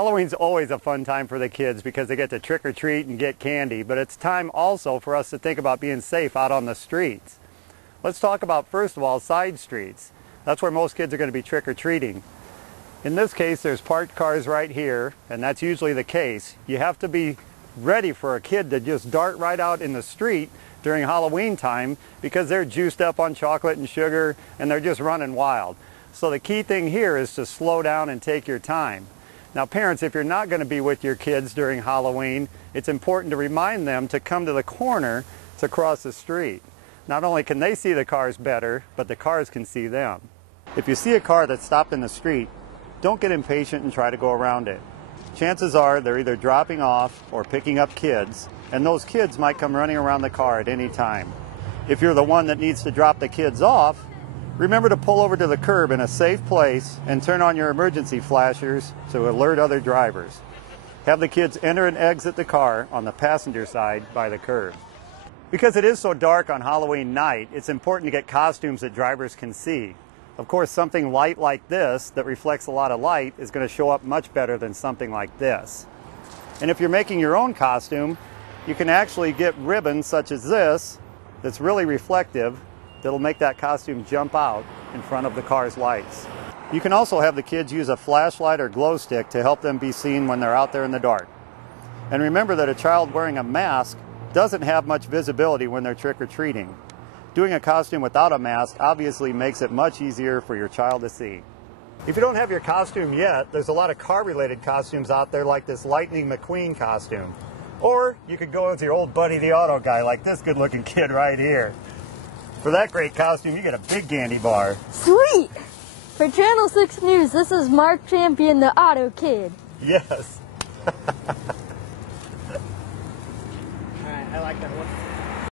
Halloween's always a fun time for the kids because they get to trick or treat and get candy, but it's time also for us to think about being safe out on the streets. Let's talk about, first of all, side streets. That's where most kids are going to be trick or treating. In this case, there's parked cars right here, and that's usually the case. You have to be ready for a kid to just dart right out in the street during Halloween time because they're juiced up on chocolate and sugar and they're just running wild. So the key thing here is to slow down and take your time. Now parents, if you're not going to be with your kids during Halloween, it's important to remind them to come to the corner to cross the street. Not only can they see the cars better, but the cars can see them. If you see a car that's stopped in the street, don't get impatient and try to go around it. Chances are they're either dropping off or picking up kids, and those kids might come running around the car at any time. If you're the one that needs to drop the kids off, remember to pull over to the curb in a safe place and turn on your emergency flashers to alert other drivers. Have the kids enter and exit the car on the passenger side by the curb. Because it is so dark on Halloween night, it's important to get costumes that drivers can see. Of course, something light like this that reflects a lot of light is going to show up much better than something like this. And if you're making your own costume, you can actually get ribbons such as this that's really reflective that'll make that costume jump out in front of the car's lights. You can also have the kids use a flashlight or glow stick to help them be seen when they're out there in the dark. And remember that a child wearing a mask doesn't have much visibility when they're trick-or-treating. Doing a costume without a mask obviously makes it much easier for your child to see. If you don't have your costume yet, there's a lot of car-related costumes out there like this Lightning McQueen costume. Or you could go with your old buddy the auto guy like this good-looking kid right here. For that great costume, you get a big candy bar. Sweet! For Channel 6 News, this is Mark Champion, the Auto Kid. Yes. Alright, I like that one.